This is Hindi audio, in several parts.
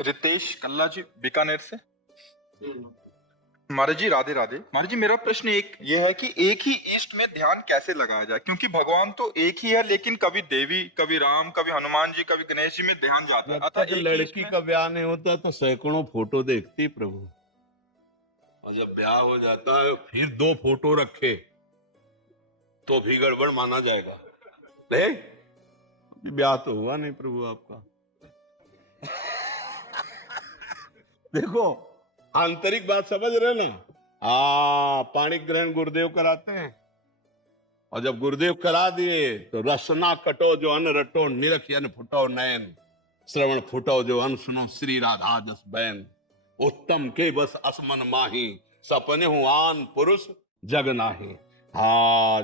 रितेश कल्ला जी बीकानेर से। महाराज जी राधे राधे। महाराज जी मेरा प्रश्न ये है कि एक ही इष्ट में ध्यान कैसे लगाया जाए, क्योंकि भगवान तो एक ही है, लेकिन कभी देवी, कभी राम, कभी हनुमान जी, कभी गणेश जी में ध्यान जाता है। जब अतः तक एक ही इष्ट लड़की में का ब्याह नहीं होता तो सैकड़ों फोटो देखती प्रभु, और जब ब्याह हो जाता है फिर 2 फोटो रखे तो भी गड़बड़ माना जाएगा। नहीं, ब्याह तो हुआ नहीं प्रभु आपका। देखो, आंतरिक बात समझ रहे ना। पाणी ग्रहण गुरुदेव कराते हैं, और जब गुरुदेव करा दिए तो रसना कटो जो अन रटो, निरख अन फुटो नयन, श्रवण फुटो जो अन सुनो, श्री राधा जस बैन, उत्तम के बस असमन माही, सपने हूं आन पुरुष जग नाही।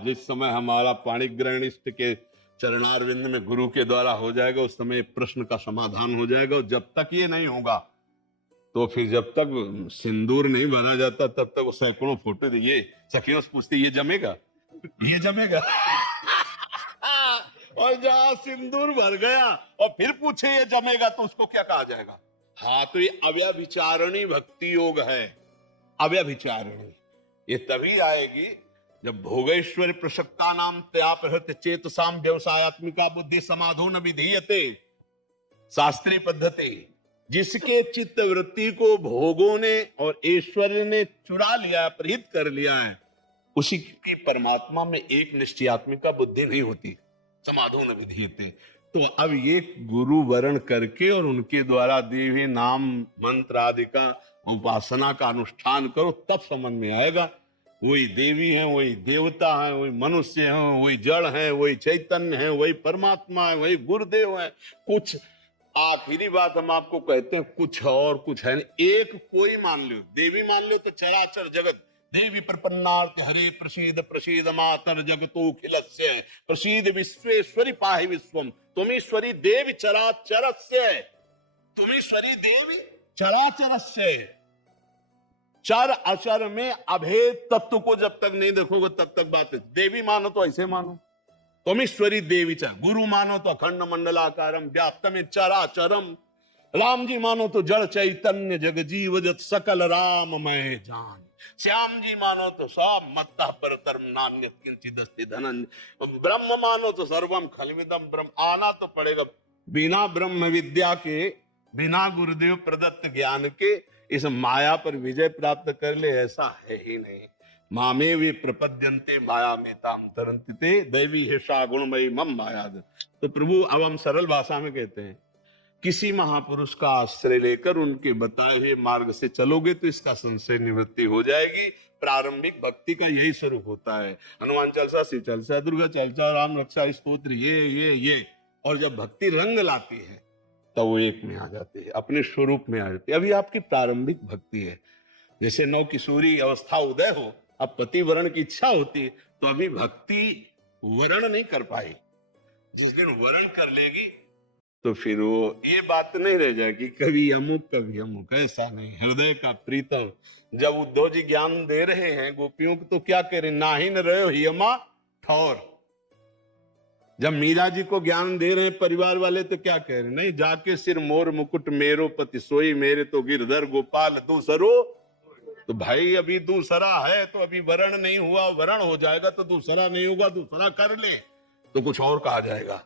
जिस समय हमारा पाणी ग्रहण इष्ट के चरणारविंद में गुरु के द्वारा हो जाएगा, उस समय प्रश्न का समाधान हो जाएगा। और जब तक ये नहीं होगा तो फिर जब तक सिंदूर नहीं बना जाता तब तक वो सैकड़ों फोटो ये सखियों से पूछती, ये जमेगा, ये जमेगा। और जहां सिंदूर भर गया और फिर पूछे ये जमेगा तो उसको क्या कहा जाएगा? तो ये अव्यभिचारिणी भक्ति योग है। अव्यभिचारिणी ये तभी आएगी जब भोगेश्वर प्रसक्ता नाम त्यापहृत चेतसाम व्यवसायत्मिका बुद्धि समाधो न विधीयते। शास्त्रीय पद्धति, जिसके चित्त वृत्ति को भोगों ने और ऐश्वर्य ने चुरा लिया, अपहृत कर लिया है, उसी की परमात्मा में एक निश्चयात्मिका बुद्धि नहीं होती। समाधो न विधीयते। तो अब ये गुरु वरण करके और उनके द्वारा दिए हुए नाम मंत्र आदि का उपासना का अनुष्ठान करो, तब समझ में आएगा। वही देवी है, वही देवता है, वही मनुष्य है, वही जड़ है, वही चैतन्य है, वही परमात्मा है, वही गुरुदेव है। कुछ आखिरी बात हम आपको कहते हैं, कुछ और कुछ है नहीं। एक कोई मान लो, देवी मान लो तो चराचर जगत, देवी प्रपन्नार्थ हरे प्रसीद प्रसीद मातर जगतोखिलस्य प्रसीद विश्वेश्वरी पाहि विश्वम तुमीश्वरी देवी चराचरस्य, तुमीश्वरी देवी चराचरस्य। चर अचर में अभेद तत्व को जब तक नहीं देखोगे तब तक बात है। देवी मानो तो ऐसे मानो, तुमीश्वरी देवी चा। गुरु मानो तो अखंड मंडलाकारम व्याप्तम चराचरम। राम जी मानो तो जड़ चैतन्य जग जीव जत सकल राममय जान। श्याम जी मानो तो सब मत्तः परतरम नान्यत किंचित् अस्ति धनंजय। ब्रह्म मानो तो सर्वम खलविदम ब्रह्म। आना तो पड़ेगा। बिना ब्रह्म विद्या के, बिना गुरुदेव प्रदत्त ज्ञान के इस माया पर विजय प्राप्त कर ले, ऐसा है ही नहीं। मामे वे प्रपद्यन्ते माया में ताम तरन्ति दैवी हिषा गुणमयी मम माया। तो प्रभु अब हम सरल भाषा में कहते हैं, किसी महापुरुष का आश्रय लेकर उनके बताए हुए मार्ग से चलोगे तो इसका संशय निवृत्ति हो जाएगी। प्रारंभिक भक्ति का यही स्वरूप होता है। हनुमान चालीसा, शिव चालीसा, दुर्गा चालीसा, राम रक्षा स्तोत्र, ये और जब भक्ति रंग लाती है तब वो एक में आ जाती है, अपने स्वरूप में आ जाती है। अभी आपकी प्रारंभिक भक्ति है। जैसे नव किशोरी अवस्था उदय हो, अब पति वरण की इच्छा होती है, तो अभी भक्ति वरण नहीं कर पाई। जिस दिन वरण कर लेगी तो फिर वो ये बात नहीं रह जाएगी कभी अमुक, ऐसा नहीं। हृदय का प्रीतम। जब उद्धव जी ज्ञान दे रहे हैं गोपियों को तो क्या कह रहे, नाही न रहे हियमा ठौर। जब मीरा जी को ज्ञान दे रहे हैं परिवार वाले तो क्या कह रहे, नहीं जाके सिर मोर मुकुट मेरो पति सोई, मेरे तो गिरधर गोपाल दूसरो। तो भाई अभी दूसरा है तो अभी वरण नहीं हुआ, वरण हो जाएगा तो दूसरा नहीं होगा, दूसरा कर ले तो कुछ और कहा जाएगा।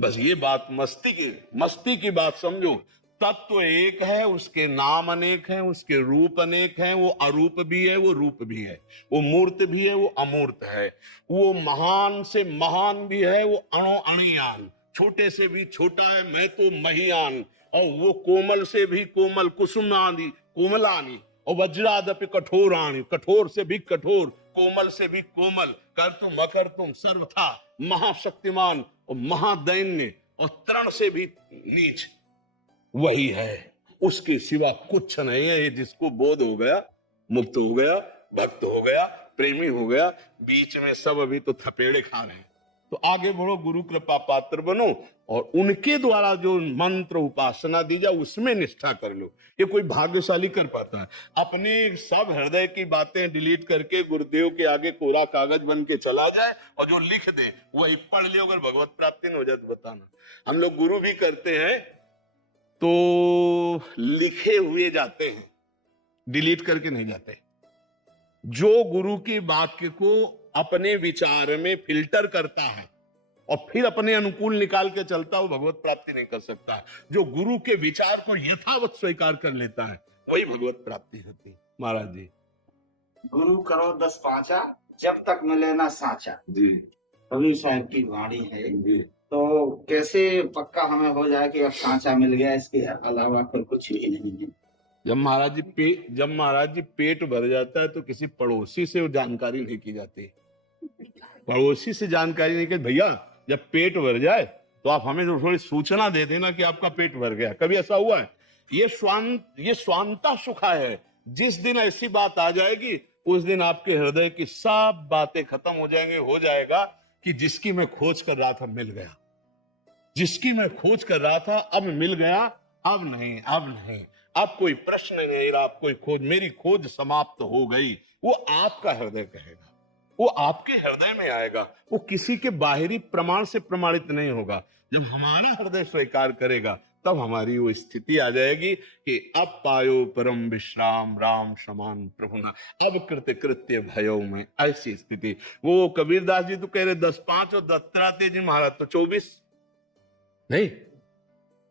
बस ये बात मस्ती की बात समझो। तत्व एक है, उसके नाम अनेक हैं, उसके रूप अनेक हैं। वो अरूप भी है, वो रूप भी है। वो मूर्त भी है, वो अमूर्त है। वो महान से महान भी है, वो अणो अणियान, छोटे से भी छोटा है, मैं तो महियान। और वो कोमल से भी कोमल, कुसुमादि कोमलानी, और वज्रादपि कठोराणी, कठोर से भी कठोर, कोमल से भी कोमल, कर तुम सर्वथा महाशक्तिमान और महादैन्य, और तृण से भी नीच वही है। उसके सिवा कुछ नहीं है। ये जिसको बोध हो गया, मुक्त हो गया, भक्त हो गया, प्रेमी हो गया, बीच में सब अभी तो थपेड़े खा रहे हैं। तो आगे बढ़ो, गुरु कृपा पात्र बनो, और उनके द्वारा जो मंत्र उपासना दी जाए उसमें निष्ठा कर लो। ये कोई भाग्यशाली कर पाता है। अपने सब हृदय की बातें डिलीट करके गुरुदेव के आगे कोरा कागज बन के चला जाए और जो लिख दे वही पढ़ ले, अगर भगवत प्राप्ति न हो जाए तो बताना। हम लोग गुरु भी करते हैं, तो लिखे हुए जाते हैं, डिलीट करके नहीं जाते। जो गुरु की वाक्य को अपने विचार में फिल्टर करता है और फिर अपने अनुकूल निकाल के चलता है, वो भगवत प्राप्ति नहीं कर सकता। जो गुरु के विचार को यथावत स्वीकार कर लेता है, वही भगवत प्राप्ति होती है। महाराज जी, गुरु करो 10 पांचा, जब तक मिले ना साचा। जी कबीर साहब की वाणी है। जी। तो कैसे पक्का हमें हो जाए कि अब साचा मिल गया, इसके अलावा फिर कुछ भी नहीं है? जब महाराज जी पेट भर जाता है तो किसी पड़ोसी से वो जानकारी नहीं की जाती। पड़ोसी से जानकारी नहीं कि भैया जब पेट भर जाए तो आप हमें थोड़ी सूचना दे देना कि आपका पेट भर गया। कभी ऐसा हुआ है? ये स्वांता सुखा है। जिस दिन ऐसी बात आ जाएगी उस दिन आपके हृदय की सब बातें खत्म हो जाएंगे। हो जाएगा कि जिसकी मैं खोज कर रहा था मिल गया, जिसकी मैं खोज कर रहा था अब मिल गया। अब नहीं, अब कोई प्रश्न नहीं रहा, अब कोई खोज, मेरी खोज समाप्त हो गई। वो आपका हृदय कहेगा, वो आपके हृदय में आएगा, वो किसी के बाहरी प्रमाण से प्रमाणित नहीं होगा। जब हमारा हृदय स्वीकार करेगा तब हमारी वो स्थिति आ जाएगी कि अब पायो परम विश्राम राम समान प्रभुना, अब कृत्य कृत्य भयो में, ऐसी स्थिति। वो कबीरदास जी तो कह रहे 10-5 और दत्तात्रेय जी महाराज तो 24 नहीं।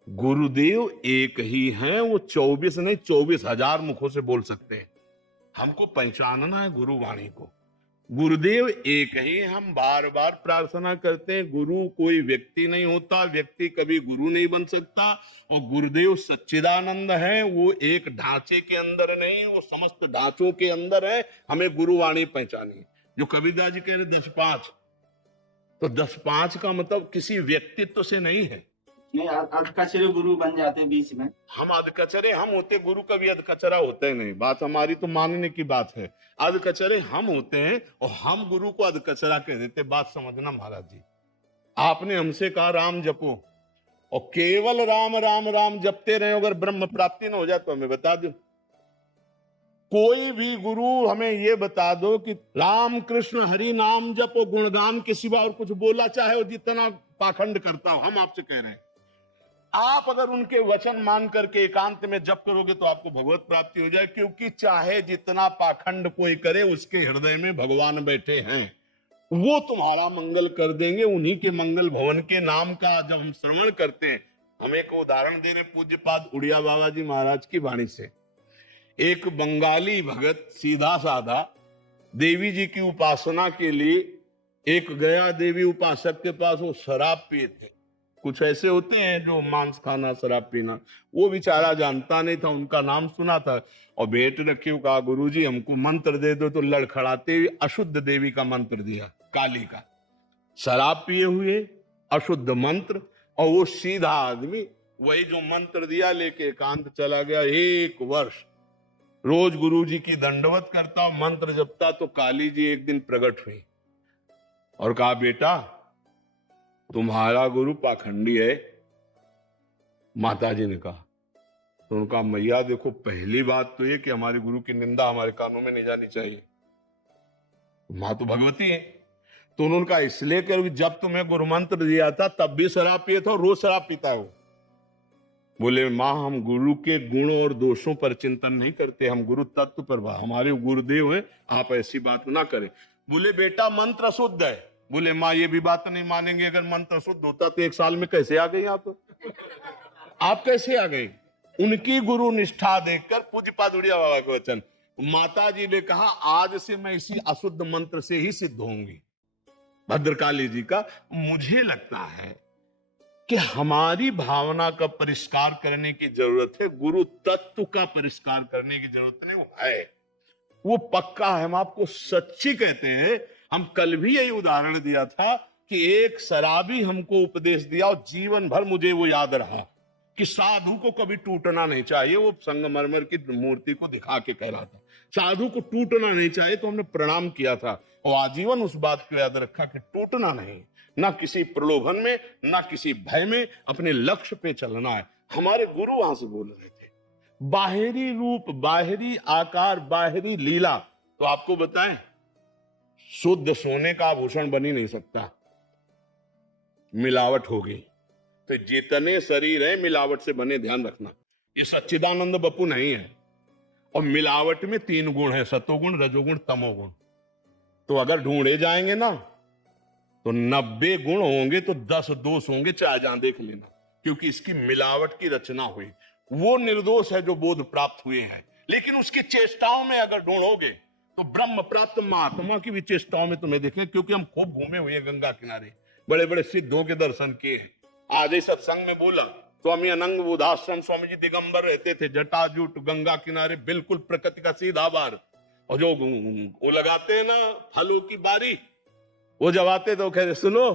गुरुदेव एक ही हैं, वो 24 नहीं 24,000 मुखों से बोल सकते हैं। हमको पहचानना है गुरुवाणी को। गुरुदेव एक ही, हम बार बार प्रार्थना करते हैं। गुरु कोई व्यक्ति नहीं होता, व्यक्ति कभी गुरु नहीं बन सकता। और गुरुदेव सच्चिदानंद है, वो एक ढांचे के अंदर नहीं, वो समस्त ढांचों के अंदर है। हमें गुरुवाणी पहचानी। जो कबीरदास जी कह रहे 10-5, तो 10-5 का मतलब किसी व्यक्तित्व से नहीं है। नहीं, अधकचरे गुरु बन जाते बीच में। हम अधकचरे हम होते, गुरु कभी अधकचरा होते नहीं। बात हमारी तो मानने की बात है। अधकचरे हम होते हैं और हम गुरु को अधकचरा कह देते। बात समझना महाराज जी, आपने हमसे कहा राम जपो और केवल राम राम राम जपते रहे, अगर ब्रह्म प्राप्ति न हो जाए तो हमें बता दो। कोई भी गुरु हमें ये बता दो कि राम कृष्ण हरि नाम जपो, गुणगान के सिवा और कुछ बोला, चाहे वो जितना पाखंड करता हो। हम आपसे कह रहे हैं, आप अगर उनके वचन मान करके एकांत में जप करोगे तो आपको भगवत प्राप्ति हो जाए। क्योंकि चाहे जितना पाखंड कोई करे, उसके हृदय में भगवान बैठे हैं, वो तुम्हारा मंगल कर देंगे। उन्हीं के मंगल भवन के नाम का जब हम श्रवण करते हैं, हम एक उदाहरण दे रहे पूज्यपाद उड़िया बाबा जी महाराज की वाणी से। एक बंगाली भगत सीधा साधा देवी जी की उपासना के लिए एक गया देवी उपासक के पास, वो शराब पिए थे। कुछ ऐसे होते हैं जो मांस खाना शराब पीना, वो बेचारा जानता नहीं था, उनका नाम सुना था और भेंट रखी। कहा गुरुजी हमको मंत्र दे दो, तो लड़खड़ाते हुए अशुद्ध देवी का मंत्र दिया, काली का। शराब पिए हुए अशुद्ध मंत्र, और वो सीधा आदमी वही जो मंत्र दिया लेके एकांत चला गया। 1 वर्ष रोज गुरुजी की दंडवत करता और मंत्र जपता। तो काली जी एक दिन प्रकट हुई और कहा बेटा तुम्हारा गुरु पाखंडी है। माता जी ने कहा, तो उनका मैया देखो, पहली बात तो ये कि हमारे गुरु की निंदा हमारे कानों में नहीं जानी चाहिए। माँ तो भगवती है। तो उन्होंने कहा इसलिए कि जब तुम्हें गुरु मंत्र दिया था तब भी शराब पिए थे और रोज शराब पीता हो। बोले माँ हम गुरु के गुण और दोषों पर चिंतन नहीं करते, हम गुरु तत्व पर, हमारे गुरुदेव हैं, आप ऐसी बात ना करें। बोले बेटा मंत्र शुद्ध है। बोले माँ ये भी बात नहीं मानेंगे, अगर मंत्र शुद्ध होता तो 1 साल में कैसे आ गई आप कैसे आ गए? उनकी गुरु निष्ठा देखकर पूज्यपाद उड़िया बाबा के वचन, माता जी ने कहा आज से मैं इसी अशुद्ध मंत्र से ही सिद्ध होंगी। भद्रकाली जी का, मुझे लगता है कि हमारी भावना का परिष्कार करने की जरूरत है, गुरु तत्व का परिष्कार करने की जरूरत नहीं। वो है, वो पक्का है। हम आपको सच्ची कहते हैं। हम कल भी यही उदाहरण दिया था कि एक शराबी हमको उपदेश दिया और जीवन भर मुझे वो याद रहा कि साधु को कभी टूटना नहीं चाहिए। वो संगमरमर की मूर्ति को दिखा के कह रहा था साधु को टूटना नहीं चाहिए। तो हमने प्रणाम किया था और आजीवन उस बात को याद रखा कि टूटना नहीं, ना किसी प्रलोभन में, ना किसी भय में, अपने लक्ष्य पे चलना है। हमारे गुरु वहां से बोल रहे थे, बाहरी रूप, बाहरी आकार, बाहरी लीला। तो आपको बताएं, शुद्ध सोने का आभूषण बन ही नहीं सकता, मिलावट होगी। तो जितने शरीर है मिलावट से बने, ध्यान रखना। ये सच्चिदानंद बपू नहीं है। और मिलावट में 3 गुण है, सतोगुण, रजोगुण, तमोगुण। तो अगर ढूंढे जाएंगे ना तो 90 गुण होंगे तो 10 दोष होंगे, चाहे जहां देख लेना, क्योंकि इसकी मिलावट की रचना हुई। वो निर्दोष है जो बोध प्राप्त हुए हैं, लेकिन उसकी चेष्टाओं में अगर ढूंढोगे तो ब्रह्म प्राप्त महात्मा की भी चेष्टाओं में तुम्हें देखेंगे, क्योंकि हम खूब घूमे हुए हैं गंगा किनारे, बड़े बड़े सिद्धों के दर्शन किए हैं। आज ही सत्संग में बोला, स्वामी अनंग बोधाश्रम स्वामी जी दिगंबर रहते थे, जटाजूट, गंगा किनारे, बिल्कुल प्रकृति का सीधा बार। और जो वो लगाते हैं ना फलों की बारी, वो जब आते तो कहते सुनो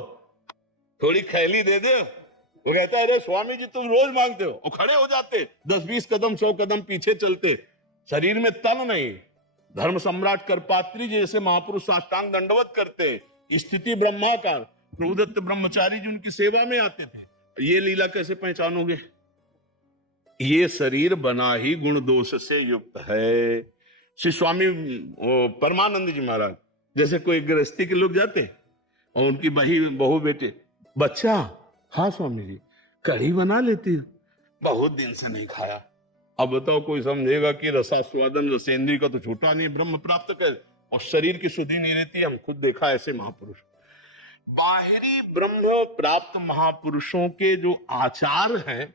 थोड़ी खैली दे दे। वो कहता है अरे स्वामी जी तुम रोज मांगते हो। वो खड़े हो जाते, 10-20 कदम 100 कदम पीछे चलते, शरीर में तन नहीं। धर्म सम्राट करपात्री जी जैसे महापुरुष साष्टांग दंडवत करते, स्थिति ब्रह्माकार, प्रभुदत्त ब्रह्मचारी जी उनकी सेवा में आते थे। ये लीला कैसे पहचानोगे? ये शरीर बना ही गुण दोष से युक्त है। श्री स्वामी परमानंद जी महाराज जैसे कोई गृहस्थी के लोग जाते और उनकी बहू बेटे, बच्चा हाँ स्वामी जी कढ़ी बना लेती हो, बहुत दिन से नहीं खाया। अब बताओ कोई समझेगा कि रसास्वादन रसेंद्री का तो छूटा नहीं, ब्रह्म प्राप्त कर, और शरीर की शुद्धि नहीं रहती। हम खुद देखा ऐसे महापुरुष। बाहरी ब्रह्म प्राप्त महापुरुषों के जो आचार हैं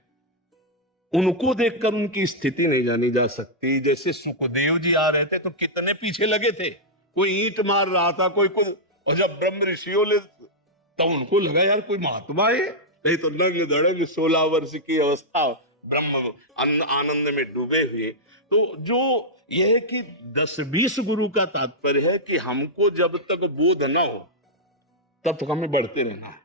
उनको देखकर उनकी स्थिति नहीं जानी जा सकती। जैसे सुखदेव जी आ रहे थे तो कितने पीछे लगे थे, कोई ईंट मार रहा था, कोई और जब ब्रह्म ऋषियों ले तब उनको लगा यार कोई महात्मा है, नहीं तो नग्न धड़क 16 वर्ष की अवस्था ब्रह्म आनंद में डूबे हुए। तो जो यह है कि 10-20 गुरु का तात्पर्य है कि हमको जब तक बोध न हो तब तक हमें बढ़ते रहना है,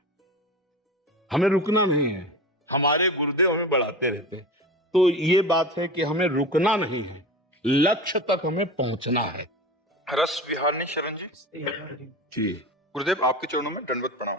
हमें रुकना नहीं है। हमारे गुरुदेव हमें बढ़ाते रहते हैं। तो ये बात है कि हमें रुकना नहीं है, लक्ष्य तक हमें पहुंचना है। रस विहारणी शरण जी, गुरुदेव आपके चरणों में दंडवत प्रणाम।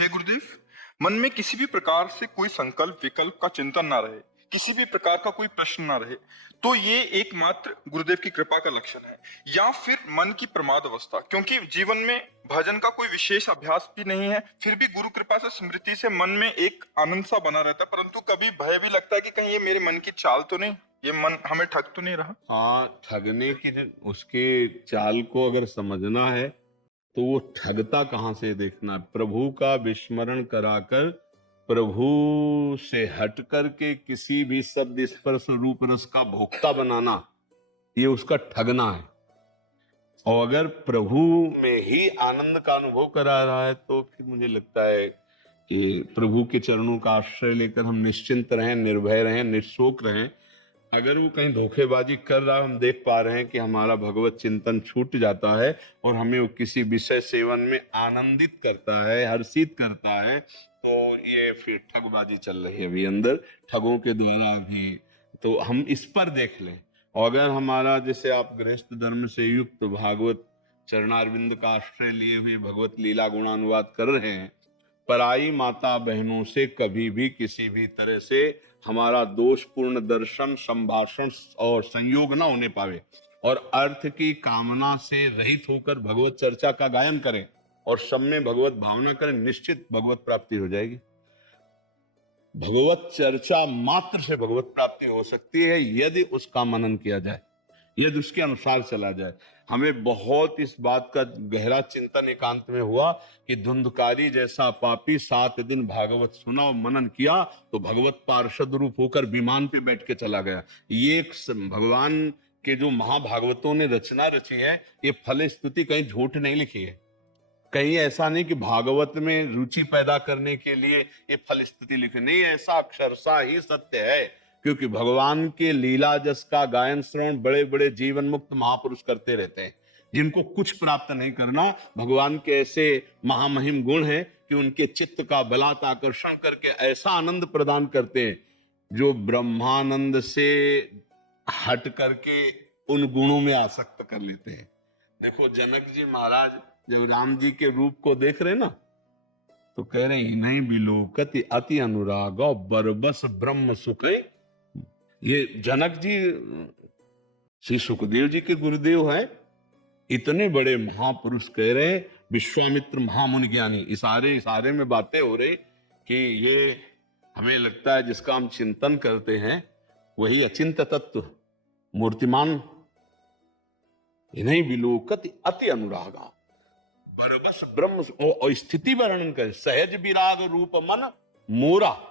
हे गुरुदेव, मन में किसी भी प्रकार से कोई संकल्प विकल्प का चिंतन ना रहे, किसी भी प्रकार का कोई प्रश्न ना रहे, तो ये एकमात्र गुरुदेव की कृपा का लक्षण है, या फिर मन की प्रमाद अवस्था। क्योंकि जीवन में भजन का कोई विशेष अभ्यास भी नहीं है, फिर भी गुरु कृपा से स्मृति से मन में एक आनंद सा बना रहता है, परंतु कभी भय भी लगता है कि कहीं ये मेरे मन की चाल तो नहीं, ये मन हमें ठग तो नहीं रहा। हाँ, ठगने की उसके चाल को अगर समझना है तो वो ठगता कहां से देखना। प्रभु का विस्मरण कराकर प्रभु से हट करके किसी भी शब्द स्पर्श रूप रस का भोक्ता बनाना, ये उसका ठगना है। और अगर प्रभु में ही आनंद का अनुभव करा रहा है तो फिर मुझे लगता है कि प्रभु के चरणों का आश्रय लेकर हम निश्चिंत रहें, निर्भय रहें, निःशोक रहें। अगर वो कहीं धोखेबाजी कर रहा है, हम देख पा रहे हैं कि हमारा भगवत चिंतन छूट जाता है और हमें वो किसी विषय सेवन में आनंदित करता है, हर्षित करता है, तो ये फिर ठगबाजी चल रही है अभी अंदर, ठगों के द्वारा भी। तो हम इस पर देख लें। और अगर हमारा जैसे आप गृहस्थ धर्म से युक्त भागवत चरणारविंद का आश्रय लिए हुए भगवत लीला गुणानुवाद कर रहे हैं, पराई माता बहनों से कभी भी किसी भी तरह से हमारा दोषपूर्ण दर्शन, संभाषण और संयोग ना होने पावे, और अर्थ की कामना से रहित होकर भगवत चर्चा का गायन करें और सब में भगवत भावना करें, निश्चित भगवत प्राप्ति हो जाएगी। भगवत चर्चा मात्र से भगवत प्राप्ति हो सकती है यदि उसका मनन किया जाए, यदि उसके अनुसार चला जाए। हमें बहुत इस बात का गहरा चिंतन एकांत में हुआ कि धुंधकारी जैसा पापी 7 दिन भागवत सुना और मनन किया तो भगवत पार्षद रूप होकर विमान पे बैठ के चला गया। ये एक भगवान के जो महाभागवतों ने रचना रची है, ये फल स्तुति कहीं झूठ नहीं लिखी है, कहीं ऐसा नहीं कि भागवत में रुचि पैदा करने के लिए ये फल स्तुति लिखी, नहीं, ऐसा अक्षरशः ही सत्य है। क्योंकि भगवान के लीला जस का गायन श्रवण बड़े बड़े जीवन मुक्त महापुरुष करते रहते हैं, जिनको कुछ प्राप्त नहीं करना। भगवान के ऐसे महामहिम गुण हैं कि उनके चित्त का बलात् आकर्षण करके ऐसा आनंद प्रदान करते हैं जो ब्रह्मानंद से हट करके उन गुणों में आसक्त कर लेते हैं। देखो जनक जी महाराज जब राम जी के रूप को देख रहे ना तो कह रहे हैं नहीं बिलोकति अति अनुराग बरबस ब्रह्म सुख। ये जनक जी श्री सुखदेव जी के गुरुदेव हैं, इतने बड़े महापुरुष कह रहे हैं, विश्वामित्र महामुनि ज्ञानी, इशारे में बातें हो रही कि ये हमें लगता है जिसका हम चिंतन करते हैं वही अचिंत तत्व मूर्तिमान इन्हीं विलोकत अति अनुरागा बरबस ब्रह्म और स्थिति वर्णन करे सहज विराग रूप मन मोरा।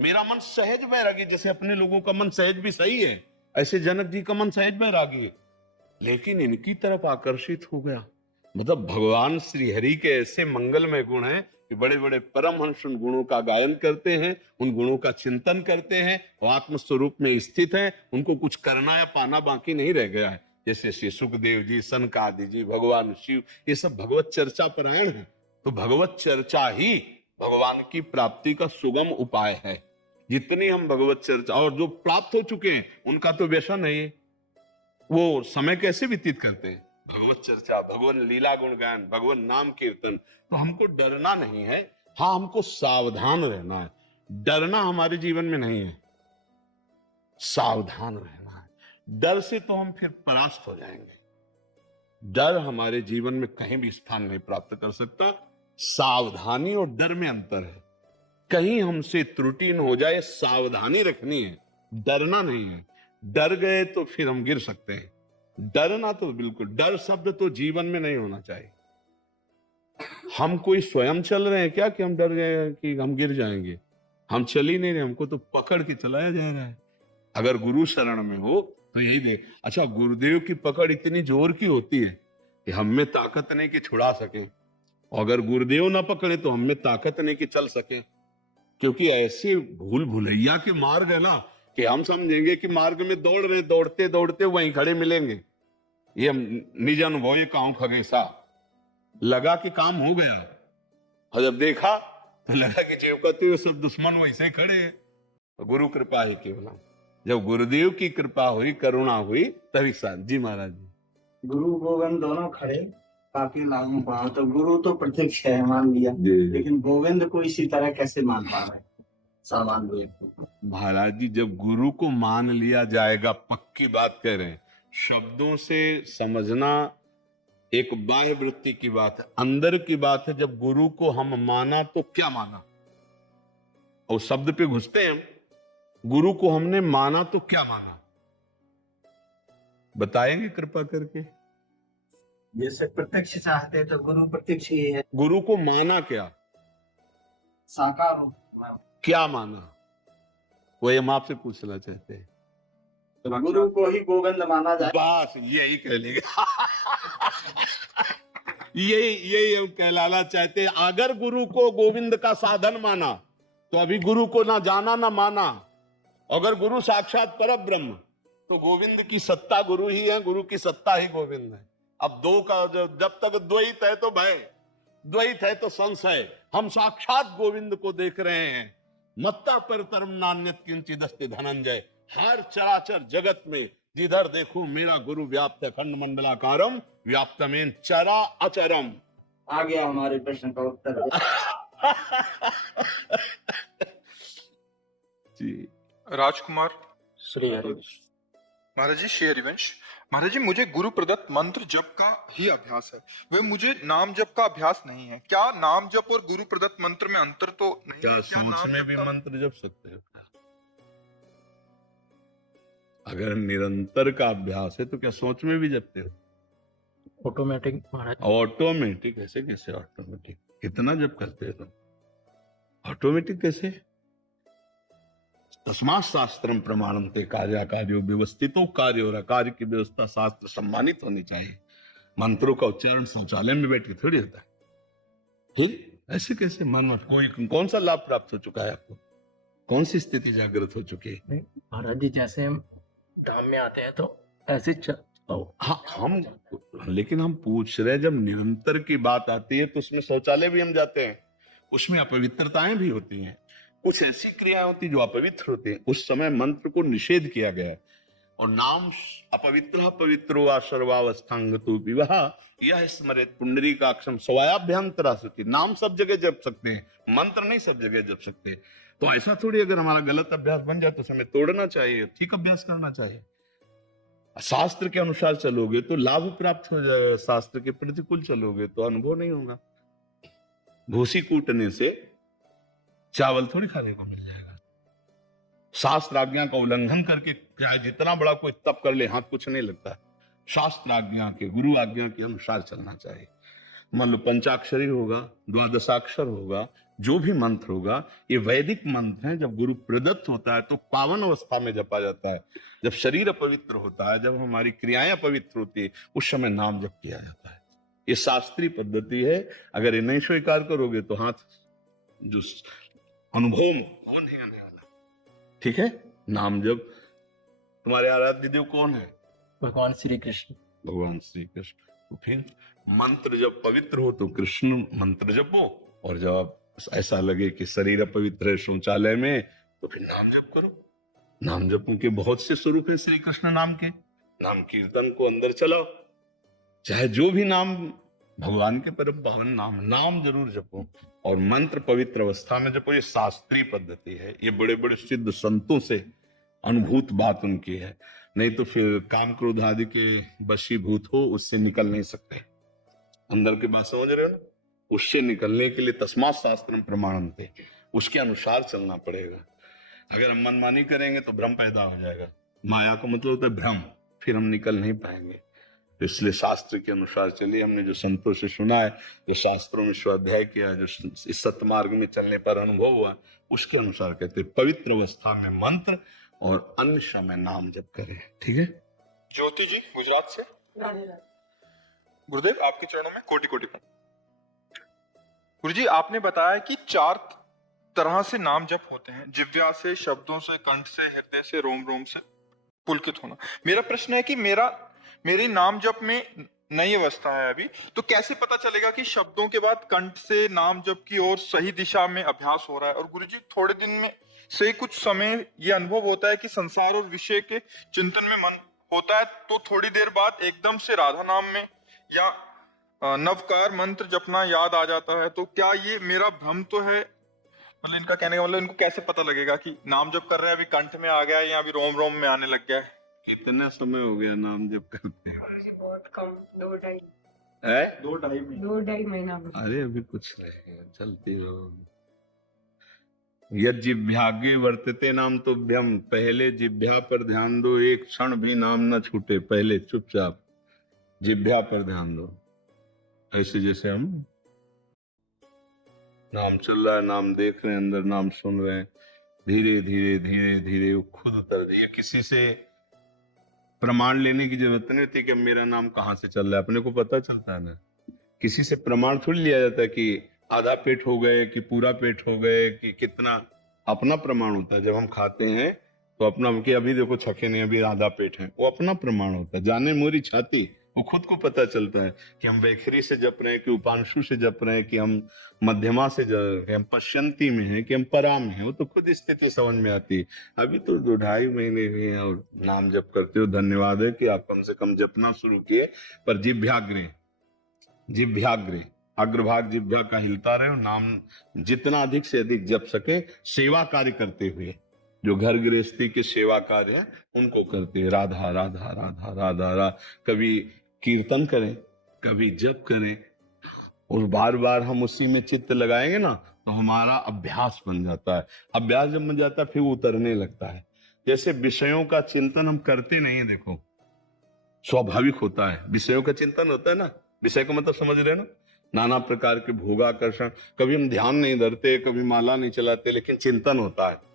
मेरा मन सहज बैरागी, जैसे अपने लोगों का मन सहज भी सही है, ऐसे जनक जी का मन सहज बैरागी है, लेकिन इनकी तरफ आकर्षित हो गया। मतलब भगवान श्री हरि के ऐसे मंगलमय गुण हैं कि बड़े बड़े परमहंस उन गुणों का गायन करते हैं, उन गुणों का चिंतन करते हैं, वो आत्म स्वरूप में स्थित हैं, उनको कुछ करना या पाना बाकी नहीं रह गया है। जैसे श्री सुखदेव जी, सनकादि जी, भगवान शिव, ये सब भगवत चर्चा परायण है। तो भगवत चर्चा ही भगवान की प्राप्ति का सुगम उपाय है। जितनी हम भगवत चर्चा, और जो प्राप्त हो चुके हैं उनका तो व्यसन है ये, वो समय कैसे व्यतीत करते हैं? भगवत चर्चा, भगवान लीला गुणगान, भगवान नाम कीर्तन। तो हमको डरना नहीं है, हाँ हमको सावधान रहना है। डरना हमारे जीवन में नहीं है, सावधान रहना है। डर से तो हम फिर परास्त हो जाएंगे। डर हमारे जीवन में कहीं भी स्थान नहीं प्राप्त कर सकता। सावधानी और डर में अंतर है। कहीं हमसे त्रुटि न हो जाए, सावधानी रखनी है, डरना नहीं है। डर गए तो फिर हम गिर सकते हैं। डरना तो बिल्कुल, डर शब्द तो जीवन में नहीं होना चाहिए। हम कोई स्वयं चल रहे हैं क्या कि हम डर गए कि हम गिर जाएंगे? हम चल ही नहीं रहे, हमको तो पकड़ के चलाया जा रहा है। अगर गुरु शरण में हो तो यही देख। अच्छा, गुरुदेव की पकड़ इतनी जोर की होती है कि हम में ताकत नहीं कि छुड़ा सके, अगर गुरुदेव ना पकड़े तो हम में ताकत नहीं कि चल सके। क्योंकि ऐसे भूल भुलैया के मार्ग है ना कि हम समझेंगे कि मार्ग में दौड़ रहे, दौड़ते दौड़ते वहीं खड़े मिलेंगे। ये हम निज अनुभव ये काऊ खगेसा लगा कि काम हो गया, और जब देखा तो लगा कि जेब का सब दुश्मन वैसे खड़े हैं। गुरु कृपा ही केवल, जब गुरुदेव की कृपा हुई, करुणा हुई, तभी साथ। जी महाराज जी। गुरु गोविंद दोनों खड़े, काफी लागू पड़ा। तो गुरु तो प्रत्यक्ष है, मान लिया, लेकिन गोविंद को इसी तरह कैसे मान पा रहे? सामान्य महाराज जी, जब गुरु को मान लिया जाएगा, पक्की बात कह रहे हैं, शब्दों से समझना एक बाह्य वृत्ति की बात है, अंदर की बात है। जब गुरु को हम माना तो क्या माना, और शब्द पे घुसते हैं हम। गुरु को हमने माना तो क्या माना, बताएंगे कृपा करके? जैसे प्रत्यक्ष चाहते तो गुरु प्रत्यक्ष ही है। गुरु को माना क्या, साकार रूप क्या माना, वही हम आपसे पूछना चाहते हैं। तो गुरु को ही गोविंद माना जाए, बस यही कह लेगा। यही हम कहलाना चाहते हैं। अगर गुरु को गोविंद का साधन माना तो अभी गुरु को ना जाना ना माना। अगर गुरु साक्षात परब्रह्म तो गोविंद की सत्ता गुरु ही है, गुरु की सत्ता ही गोविंद है। अब दो का जब तक द्वैत है तो भय, द्वैत है तो संशय। हम साक्षात गोविंद को देख रहे हैं। मत्ता पर तरम नान्यत किंचिदस्ति धनंजय। हर चराचर जगत में जिधर देखो मेरा गुरु व्याप्त है, खंड मंडलाकारम व्याप्तमेन चरा अचरम। आ गया हमारे प्रश्न का उत्तर। जी राजकुमार श्री हरिवंश महाराज जी, श्री हरिवंश महाराज जी, मुझे गुरु प्रदत्त मंत्र जप का ही अभ्यास है, वह मुझे नाम जप का अभ्यास नहीं है। क्या नाम जप और गुरु प्रदत्त मंत्र में अंतर तो नहीं? क्या क्या सोच नाम में जप भी का- मंत्र जप सकते हो? अगर निरंतर का अभ्यास है तो क्या सोच में भी जपते हो? ऑटोमेटिक महाराज। ऑटोमेटिक? ऐसे कैसे ऑटोमेटिक? कितना जप करते हो तुम? ऑटोमेटिक कैसे? तस्मात् शास्त्रम प्रमाणन्ते कार्याकार्यो व्यवस्थितो कार्यो। और कार्य की व्यवस्था शास्त्र सम्मानित होनी चाहिए। मंत्रों का उच्चारण शौचालय में बैठ के थोड़ी होता है। फिर ऐसे कैसे? मन में कोई कौन सा लाभ प्राप्त हो चुका है आपको? कौन सी स्थिति जागृत हो चुकी है? महाराज जी, जैसे हम धाम में आते हैं तो ऐसे हाँ, लेकिन हम पूछ रहे हैं, जब निरंतर की बात आती है तो उसमें शौचालय भी हम जाते हैं, उसमें अपवित्रताएं भी होती हैं, कुछ ऐसी क्रियाएं होती जो अपवित्र होती हैं। उस समय मंत्र को निषेध किया गया है। और नाम अपवित्र पवित्रो वा सर्वावस्थांगतो विवाह यह स्मरेत पुंडरीकाक्षम स्वायाभ्यंतरा सुचि। नाम सब जगह जप सकते हैं, मंत्र नहीं सब जगह जप सकते। तो ऐसा थोड़ी अगर हमारा गलत अभ्यास बन जाए तो हमें तोड़ना चाहिए, ठीक अभ्यास करना चाहिए। शास्त्र के अनुसार चलोगे तो लाभ प्राप्त हो जाएगा, शास्त्र के प्रतिकूल चलोगे तो अनुभव नहीं होगा। भूसी कूटने से चावल थोड़ी खाने को मिल जाएगा, शास्त्र आज्ञा का उल्लंघन करके चाहे जितना बड़ा कोई तप कर ले, हाथ कुछ नहीं लगता है। शास्त्र आज्ञा के, गुरु आज्ञा के अनुसार चलना चाहिए। मान लो पंचाक्षरी होगा, द्वादशाक्षर होगा, जो भी मंत्र होगा, ये वैदिक मंत्र हैं। जब गुरु प्रदत्त होता है तो पावन अवस्था में जपा जाता है। जब शरीर अपवित्र होता है, जब हमारी क्रियाएं अपवित्र होती है, उस समय नाम जप किया जाता है। ये शास्त्रीय पद्धति है। अगर ये नहीं स्वीकार करोगे तो हाथ जो अनुभव कौन है आने वाला, ठीक है। नाम जप। तुम्हारे आराध्य देव कौन है? भगवान श्री कृष्ण। भगवान श्री कृष्ण। तो फिर मंत्र जब पवित्र हो तो कृष्ण मंत्र जपो, और जब ऐसा लगे कि शरीर अपवित्र है शौचालय में, तो फिर नाम जप करो। नाम जपों के बहुत से स्वरूप है श्री कृष्ण नाम के। नाम कीर्तन को अंदर चलाओ, चाहे जो भी नाम भगवान के परम पावन नाम, नाम जरूर जपो, और मंत्र पवित्र अवस्था में जपो। ये शास्त्रीय पद्धति है। ये बड़े बड़े सिद्ध संतों से अनुभूत बात उनकी है। नहीं तो फिर काम क्रोध आदि के वशीभूत हो, उससे निकल नहीं सकते। अंदर की बात समझ रहे हो ना? उससे निकलने के लिए तस्मात् शास्त्रम प्रमाणम थे, उसके अनुसार चलना पड़ेगा। अगर हम मनमानी करेंगे तो भ्रम पैदा हो जाएगा। माया का मतलब होता है भ्रम, फिर हम निकल नहीं पाएंगे। तो इसलिए शास्त्र के अनुसार चलिए। हमने जो संतों से सुना है, जो शास्त्रों में स्वाध्याय किया है, जो इस सत्मार्ग में चलने पर अनुभव हुआ, उसके अनुसार कहते हैं पवित्र अवस्था में मंत्र और अन्य समय नाम जप करें। ठीक है। ज्योति जी गुजरात से। गुरुदेव आपके चरणों में कोटि कोटि प्रणाम। गुरु जी, आपने बताया कि 4 तरह से नाम जप होते हैं, जिव्या से, शब्दों से, कंठ से, हृदय से, रोम रोम से पुलकित होना। मेरा प्रश्न है कि मेरी नाम जप में नई अवस्था है अभी, तो कैसे पता चलेगा कि शब्दों के बाद कंठ से नाम जप की ओर सही दिशा में अभ्यास हो रहा है? और गुरु जी, थोड़े दिन में से कुछ समय ये अनुभव होता है कि संसार और विषय के चिंतन में मन होता है, तो थोड़ी देर बाद एकदम से राधा नाम में या नवकार मंत्र जपना याद आ जाता है। तो क्या ये मेरा भ्रम तो है? मतलब इनका कहने का मतलब, इनको कैसे पता लगेगा कि नाम जप कर रहे हैं, अभी कंठ में आ गया है या अभी रोम रोम में आने लग गया है? कितना समय हो गया नाम जप करते हैं? बहुत कम, 2-2.5 2-2.5 महीना। अरे अभी कुछ नहीं, चलती रहो। यज्जिभ्यागे वर्तते नाम तुभ्यम, पहले जिभ्या पर ध्यान दो, एक क्षण भी नाम न छूटे। पहले चुपचाप जिभ्या पर ध्यान दो। ऐसे जैसे हम नाम चल रहा है, नाम देख रहे हैं, अंदर नाम सुन रहे हैं, धीरे धीरे धीरे धीरे वो खुद उतर रही है। किसी से प्रमाण लेने की जरूरत नहीं होती कि मेरा नाम कहाँ से चल रहा है, अपने को पता चलता है ना। किसी से प्रमाण थोड़ी लिया जाता है कि आधा पेट हो गए कि पूरा पेट हो गए कि कितना। अपना प्रमाण होता है। जब हम खाते हैं तो अपना, कि अभी देखो छके नहीं, अभी आधा पेट है, वो अपना प्रमाण होता है। जाने मोरी छाती, वो खुद को पता चलता है कि हम वैखरी से जप रहे हैं, कि उपांशु से जप रहे हैं, कि हम मध्यमा से जप रहे हैं, हम पश्यंती में हैं, कि हम पराम हैं। वो तो खुद स्थिति समझ में आती है। अभी तो 2-2.5 महीने हुए हैं और नाम जप करते हो। धन्यवाद है कि आप कम से कम जपना शुरू किए। पर जिभ्याग्रे अग्रभाग जिभ्या का हिलता रहे, नाम जितना अधिक से अधिक जप सके, सेवा कार्य करते हुए। जो घर गृहस्थी के सेवा कार्य है उनको करते हैं। राधा राधा राधा राधा राधा, कभी कीर्तन करें, कभी जप करें, और बार बार हम उसी में चित्त लगाएंगे ना, तो हमारा अभ्यास बन जाता है। अभ्यास जब बन जाता है फिर वो उतरने लगता है। जैसे विषयों का चिंतन हम करते नहीं है, देखो स्वाभाविक होता है, विषयों का चिंतन होता है ना। विषय का मतलब समझ रहे ना, नाना प्रकार के भोगाकर्षण। कभी हम ध्यान नहीं धरते, कभी माला नहीं चलाते, लेकिन चिंतन होता है।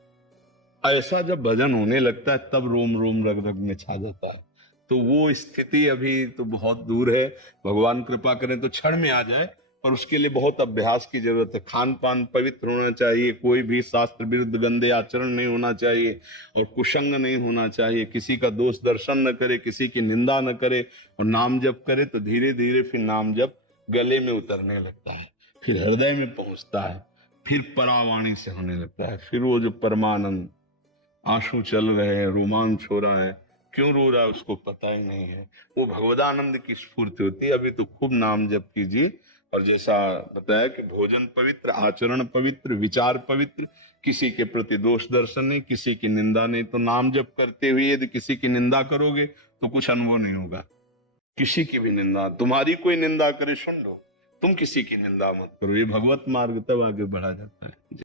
ऐसा जब भजन होने लगता है तब रोम रोम रग रग में छा जाता है। तो वो स्थिति अभी तो बहुत दूर है। भगवान कृपा करें तो क्षण में आ जाए, पर उसके लिए बहुत अभ्यास की जरूरत है। खान पान पवित्र होना चाहिए, कोई भी शास्त्र विरुद्ध गंदे आचरण नहीं होना चाहिए, और कुसंग नहीं होना चाहिए। किसी का दोष दर्शन न करे, किसी की निंदा न करे, और नाम जप करे तो धीरे धीरे फिर नाम जप गले में उतरने लगता है, फिर हृदय में पहुंचता है, फिर परावाणी से होने लगता है। फिर वो जो परमानंद, आंसू चल रहे हैं, रोमांच हो रहा है, क्यों रो रहा है उसको पता ही नहीं है, वो भगवदानंद की स्फूर्ति होती है। अभी तो खूब नाम जप कीजिए। और जैसा बताया कि भोजन पवित्र, आचरण पवित्र, विचार पवित्र, किसी के प्रति दोष दर्शन नहीं, किसी की निंदा नहीं। तो नाम जप करते हुए यदि किसी की निंदा करोगे तो कुछ अनुभव नहीं होगा। किसी की भी निंदा, तुम्हारी कोई निंदा करे सुन लो, तुम किसी की निंदा मत करो। ये भगवत मार्ग तब आगे बढ़ा जाता है।